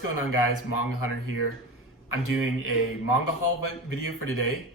what's going on, guys? MangaXHunter here. I'm doing a manga haul video for today,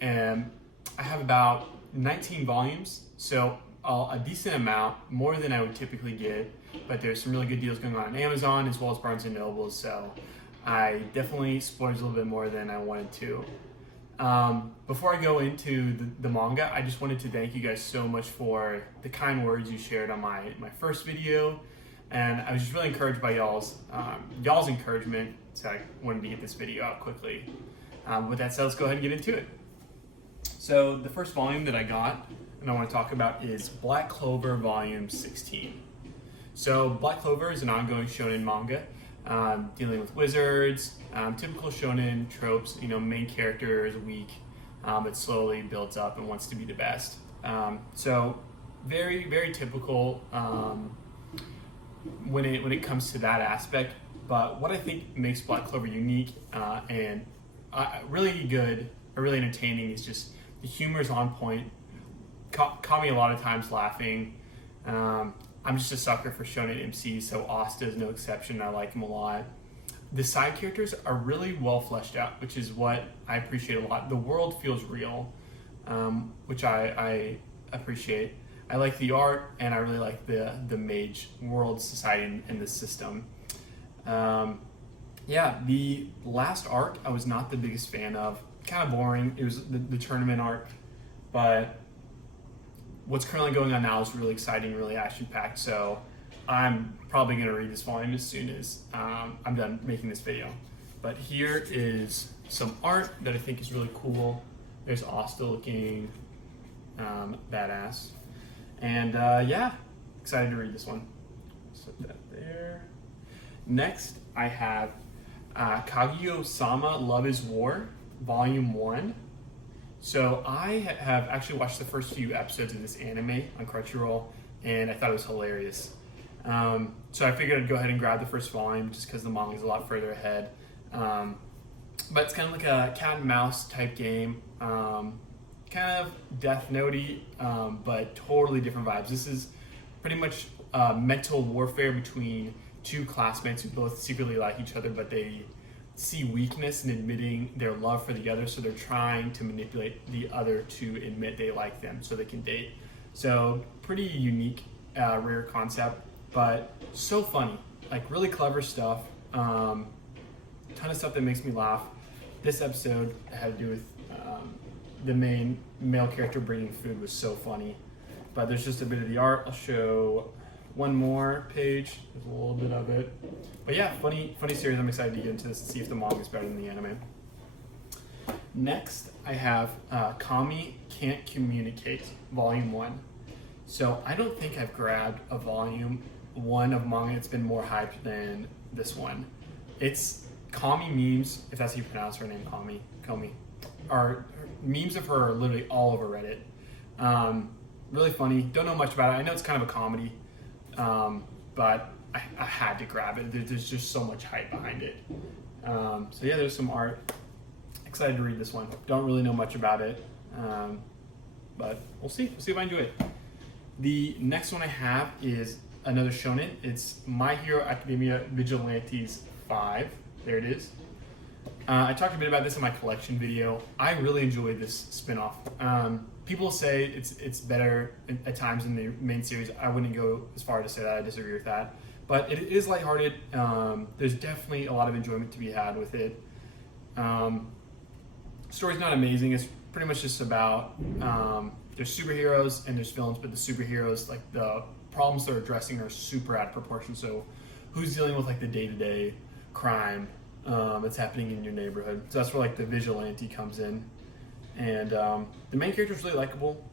and I have about 19 volumes, so a decent amount, more than I would typically get, but there's some really good deals going on Amazon as well as Barnes & Noble, so I definitely splurged a little bit more than I wanted to. Before I go into the manga, I just wanted to thank you guys so much for the kind words you shared on my first video. And I was just really encouraged by y'all's encouragement, so I wanted to get this video out quickly. With that said, let's go ahead and get into it. So the first volume that I got and I want to talk about is Black Clover Volume 16. So Black Clover is an ongoing shonen manga dealing with wizards, typical shonen tropes. You know, main character is weak, but slowly builds up and wants to be the best. So very, very typical when it comes to that aspect. But what I think makes Black Clover unique and really good or really entertaining is just the humor is on point. Caught me a lot of times laughing. I'm just a sucker for shonen MCs, so Asta is no exception. I like him a lot. The side characters are really well fleshed out, which is what I appreciate a lot. The world feels real, which I appreciate. I like the art, and I really like the mage world, society, and the system. Yeah, the last arc I was not the biggest fan of. Kind of boring. It was the tournament arc, but what's currently going on now is really exciting, really action-packed. So I'm probably going to read this volume as soon as I'm done making this video. But here is some art that I think is really cool. There's Asta looking badass. And yeah, excited to read this one. Set that there. Next, I have Kaguya Love Is War, Volume 1. So I have actually watched the first few episodes of this anime on Crunchyroll, and I thought it was hilarious. So I figured I'd go ahead and grab the first volume just because the manga is a lot further ahead. But it's kind of like a cat and mouse type game. Kind of Death Note-y, but totally different vibes. This is pretty much mental warfare between two classmates who both secretly like each other, but they see weakness in admitting their love for the other, so they're trying to manipulate the other to admit they like them so they can date. So pretty unique, rare concept, but so funny. Like really clever stuff. Ton of stuff that makes me laugh. This episode had to do with the main male character bringing food was so funny. But there's just a bit of the art. I'll show one more page. There's a little bit of it. But yeah, funny series. I'm excited to get into this and see if the manga is better than the anime. Next, I have Comi Can't Communicate, Volume 1. So I don't think I've grabbed a Volume 1 of manga that's been more hyped than this one. It's Comi memes, if that's how you pronounce her name, Comi. Memes of her are literally all over Reddit. Really funny. Don't know much about it. I know it's kind of a comedy, but I had to grab it. There's just so much hype behind it. So yeah, there's some art. Excited to read this one. Don't really know much about it, but we'll see. We'll see if I enjoy it. The next one I have is another shonen. It's My Hero Academia Vigilantes 5. There it is. I talked a bit about this in my collection video. I really enjoyed this spinoff. People say it's better at times than the main series. I wouldn't go as far to say that. I disagree with that. But it is lighthearted. There's definitely a lot of enjoyment to be had with it. Story's not amazing. It's pretty much just about there's superheroes and there's villains, but the superheroes, like the problems they're addressing are super out of proportion. So who's dealing with like the day-to-day crime that's happening in your neighborhood? So that's where like the vigilante comes in. And the main character is really likable.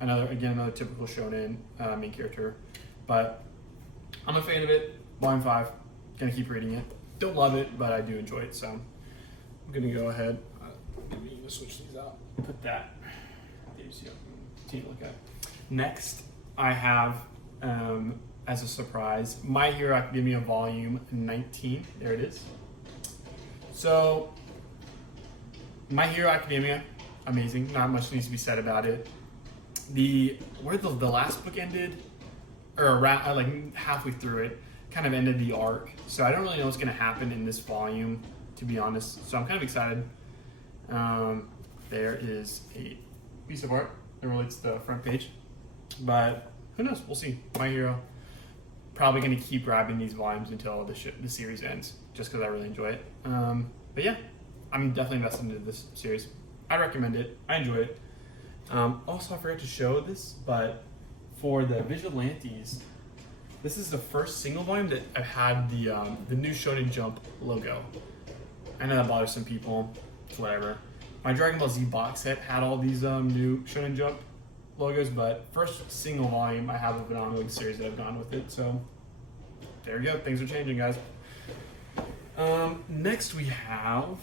Another typical shonen main character, but I'm a fan of it. Volume 5, gonna keep reading it. Don't love it, but I do enjoy it. So I'm gonna go ahead. I'm gonna switch these out. Put that. Take a look at. Next, I have as a surprise My Hero Academia Volume 19. There it is. So My Hero Academia, amazing. Not much needs to be said about it. Where the last book ended, or around like halfway through it, kind of ended the arc. So I don't really know what's going to happen in this volume, to be honest. So I'm kind of excited. There is a piece of art that relates to the front page. But who knows? We'll see. My Hero. Probably going to keep grabbing these volumes until the series ends, just because I really enjoy it. But yeah, I'm definitely invested into this series. I recommend it. I enjoy it. Also, I forgot to show this, but for the Vigilantes, this is the first single volume that I've had the new Shonen Jump logo. I know that bothers some people. Whatever. My Dragon Ball Z box set had all these new Shonen Jump logos, but first single volume I have of an ongoing series that I've gone with it. So there we go. Things are changing, guys. Next we have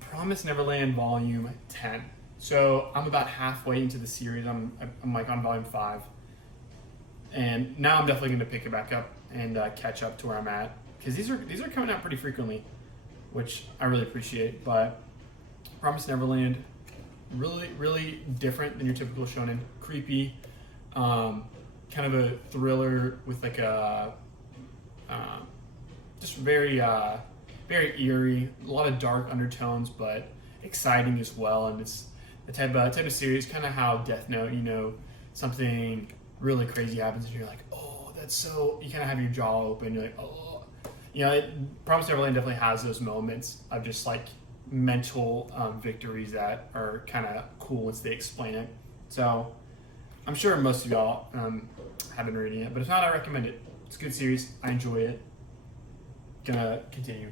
Promised Neverland Volume 10. So I'm about halfway into the series. I'm like on volume 5. And now I'm definitely going to pick it back up and catch up to where I'm at. Because these are coming out pretty frequently, which I really appreciate. But Promised Neverland, really, really different than your typical shonen. Creepy, kind of a thriller with like a, just very, very eerie, a lot of dark undertones, but exciting as well. And it's the type of series, kind of how Death Note, something really crazy happens and you're like, oh, that's so, you kind of have your jaw open. You're like, oh, Promised Neverland definitely has those moments of just like mental victories that are kind of cool once they explain it. So I'm sure most of y'all have been reading it, but if not, I recommend it. It's a good series. I enjoy it. Gonna continue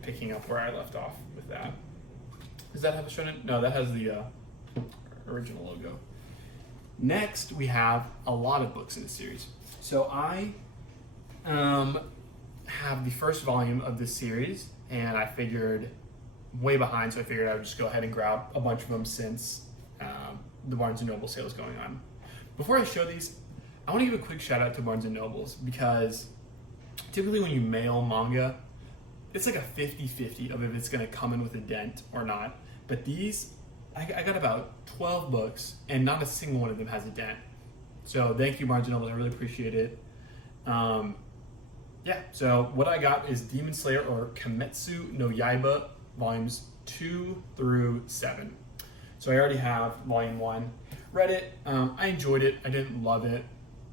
picking up where I left off with that. Does that have a shonen? No, that has the original logo. Next, we have a lot of books in the series. So I have the first volume of this series, and I figured way behind, so I figured I would just go ahead and grab a bunch of them since the Barnes & Noble sale is going on. Before I show these, I want to give a quick shout out to Barnes & Nobles, because typically when you mail manga, it's like a 50-50 of if it's going to come in with a dent or not. But these, I got about 12 books, and not a single one of them has a dent. So thank you, Barnes & Nobles. I really appreciate it. Yeah, so what I got is Demon Slayer or Kimetsu no Yaiba, volumes 2 through 7. So I already have volume 1. Read it. I enjoyed it. I didn't love it,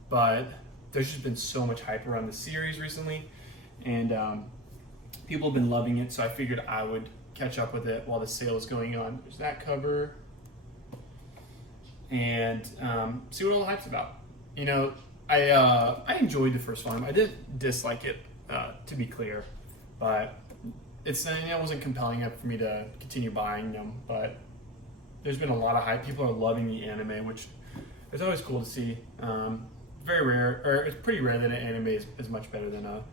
but there's just been so much hype around the series recently, and people have been loving it, so I figured I would catch up with it while the sale is going on. There's that cover, and see what all the hype's about. I enjoyed the first volume. I didn't dislike it, to be clear, but it wasn't compelling enough for me to continue buying them. But there's been a lot of hype. People are loving the anime, which is always cool to see. Very rare, or it's pretty rare that an anime is much better than a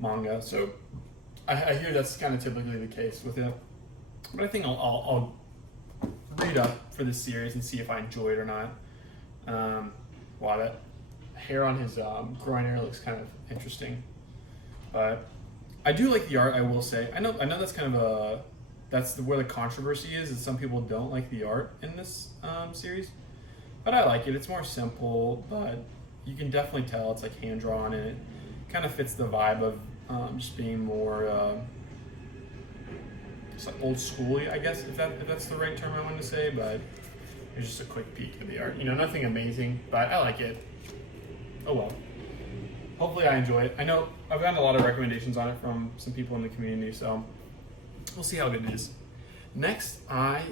manga. So I hear that's kind of typically the case with it. But I think I'll read up for this series and see if I enjoy it or not. Wow, that hair on his groin area looks kind of interesting. But I do like the art, I will say. I know that's kind of where the controversy is some people don't like the art in this series. But I like it. It's more simple, but you can definitely tell it's like hand drawn, and it kind of fits the vibe of just being more just like old school, I guess, if that's the right term I wanted to say. But it's just a quick peek of the art. Nothing amazing, but I like it. Oh well. Hopefully I enjoy it. I know I've gotten a lot of recommendations on it from some people in the community, so we'll see how good it is. Next, I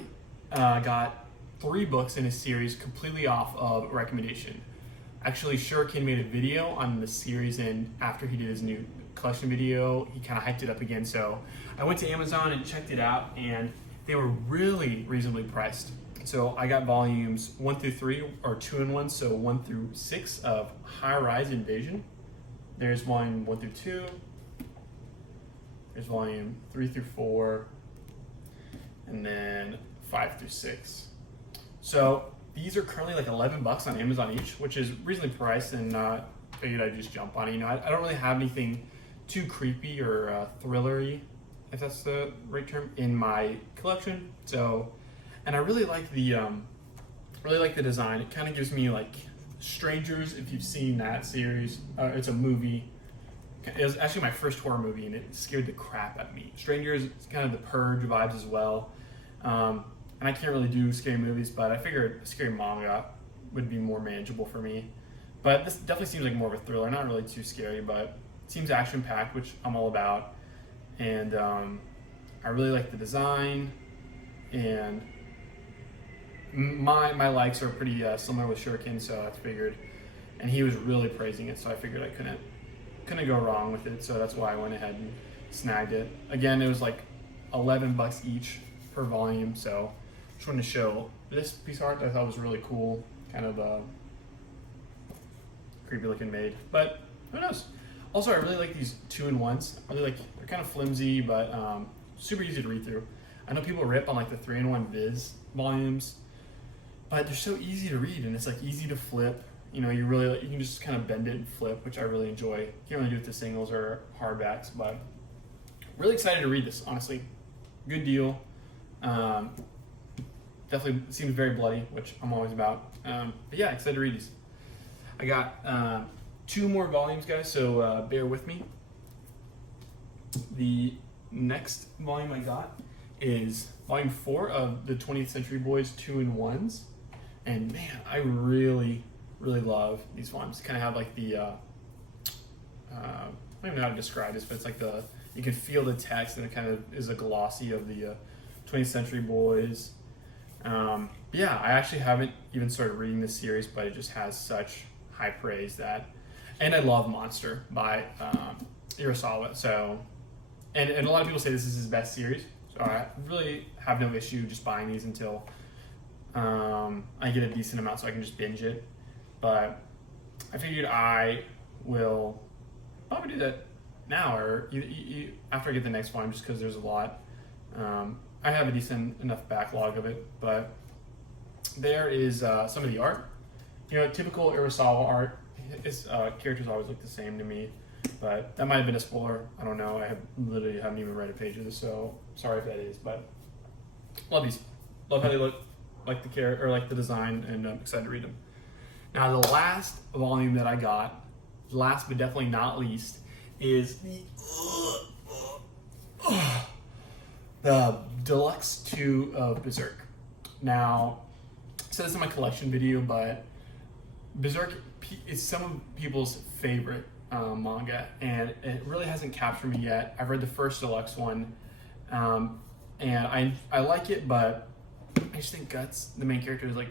got 3 books in a series completely off of recommendation. Actually, Shuriken made a video on the series, and after he did his new collection video, he kind of hyped it up again. So I went to Amazon and checked it out, and they were really reasonably priced. So I got volumes 1 through 3, or 2-in-1, so 1 through 6 of Highrise Invasion. There's volume 1 through 2. There's volume 3 through 4, and then 5 through 6. So these are currently like $11 on Amazon each, which is reasonably priced, and figured I'd just jump on it. I don't really have anything too creepy or thrillery, if that's the right term, in my collection. So, and I really like the design. It kind of gives me like Strangers, if you've seen that series. It's a movie. It was actually my first horror movie, and it scared the crap out of me. Strangers, it's kind of the Purge vibes as well. And I can't really do scary movies, but I figured a scary manga would be more manageable for me. But this definitely seems like more of a thriller. Not really too scary, but it seems action-packed, which I'm all about. And I really like the design, and my likes are pretty similar with Shuriken, so I figured. And he was really praising it, so I figured I couldn't go wrong with it. So that's why I went ahead and snagged it. Again, it was like $11 each per volume, so just wanted to show this piece of art that I thought was really cool, kind of creepy looking made, but who knows. Also, I really like these 2-in-1s. I really like, they're kind of flimsy, but super easy to read through. I know people rip on like the 3-in-1 Viz volumes, but they're so easy to read, and it's like easy to flip. You know, you can just kind of bend it and flip, which I really enjoy. Can't really do it with the singles or hardbacks, but really excited to read this, honestly. Good deal. Definitely seems very bloody, which I'm always about. But yeah, excited to read these. I got 2 more volumes, guys, so bear with me. The next volume I got is volume 4 of the 20th Century Boys 2-in-1s. And man, I really love these volumes. Kind of have like the, I don't even know how to describe this, but it's like you can feel the text, and it kind of is a glossy of the 20th Century Boys. Yeah, I actually haven't even started reading this series, but it just has such high praise that, and I love Monster by Urasawa. So, and a lot of people say this is his best series. So I really have no issue just buying these until I get a decent amount, so I can just binge it. But I figured I will probably do that now, or after I get the next one, just because there's a lot. I have a decent enough backlog of it, but there is some of the art. You know, typical Urasawa art. His characters always look the same to me, but that might have been a spoiler. I don't know. I literally haven't even read a page of this, so sorry if that is. But love these. Love how they look, like the character or like the design, and I'm excited to read them. Now, the last volume that I got, last but definitely not least, is the Deluxe 2 of Berserk. Now, I said this in my collection video, but Berserk is some of people's favorite manga, and it really hasn't captured me yet. I've read the first Deluxe one, and I like it, but I just think Guts, the main character, is like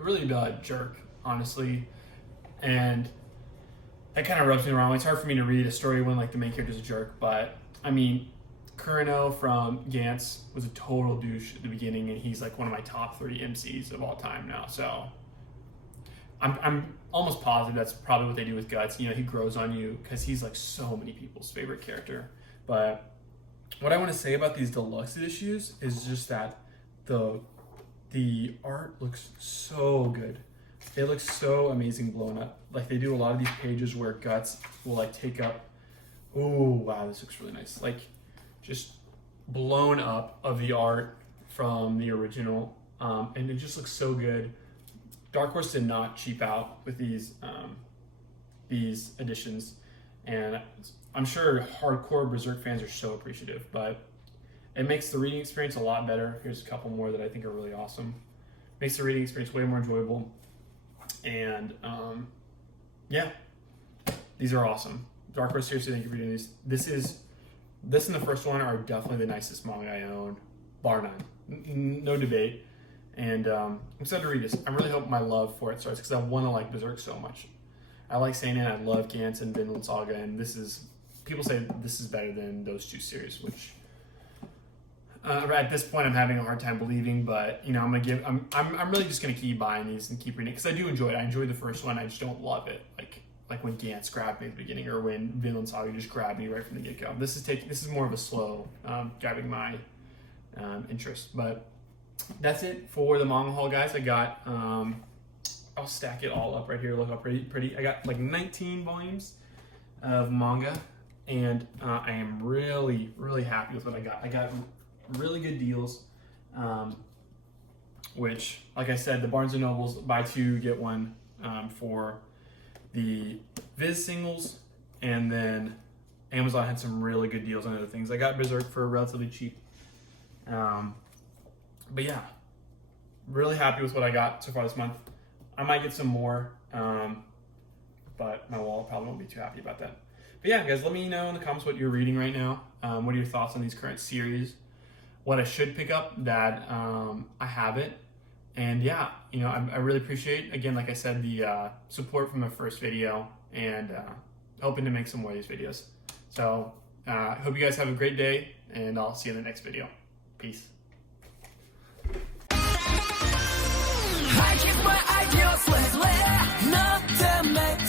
really jerk, honestly, and that kind of rubs me wrong. It's hard for me to read a story when like the main character's a jerk, but I mean, Kurino from Gantz was a total douche at the beginning, and he's like one of my top 3 MCs of all time now. So I'm almost positive that's probably what they do with Guts. You know, he grows on you because he's like so many people's favorite character. But what I want to say about these deluxe issues is just that the art looks so good. It looks so amazing blown up. Like they do a lot of these pages where Guts will like take up, oh wow, this looks really nice. Like just blown up of the art from the original, and it just looks so good. Dark Horse did not cheap out with these editions, and I'm sure hardcore Berserk fans are so appreciative, but it makes the reading experience a lot better. Here's a couple more that I think are really awesome. Makes the reading experience way more enjoyable, and yeah, these are awesome. Dark Horse, seriously, thank you for doing these. This and the first one are definitely the nicest manga I own, bar none, no debate. And I'm excited to read this. I'm really hoping my love for it starts because I want to like Berserk so much. I like Seinen, I love Cant and Vinland Saga, and people say this is better than those 2 series, which at this point I'm having a hard time believing. But you know, I'm really just gonna keep buying these and keep reading it because I do enjoy it. I enjoyed the first one. I just don't love it like when Gantz grabbed me at the beginning, or when Vinland Saga just grabbed me right from the get go. This is more of a slow grabbing my interest, but. That's it for the manga haul, guys. I got, I'll stack it all up right here. Look how pretty. I got like 19 volumes of manga, and I am really happy with what I got. I got really good deals, which, like I said, the Barnes & Noble's buy 2, get 1 for the Viz singles and then Amazon had some really good deals on other things. I got Berserk for relatively cheap. But yeah, really happy with what I got so far this month. I might get some more, but my wallet probably won't be too happy about that. But yeah, guys, let me know in the comments what you're reading right now. What are your thoughts on these current series? What I should pick up that I haven't. And yeah, you know, I really appreciate, again, like I said, the support from the first video, and hoping to make some more of these videos. So hope you guys have a great day, and I'll see you in the next video. Peace. I keep my ideals lately, not to make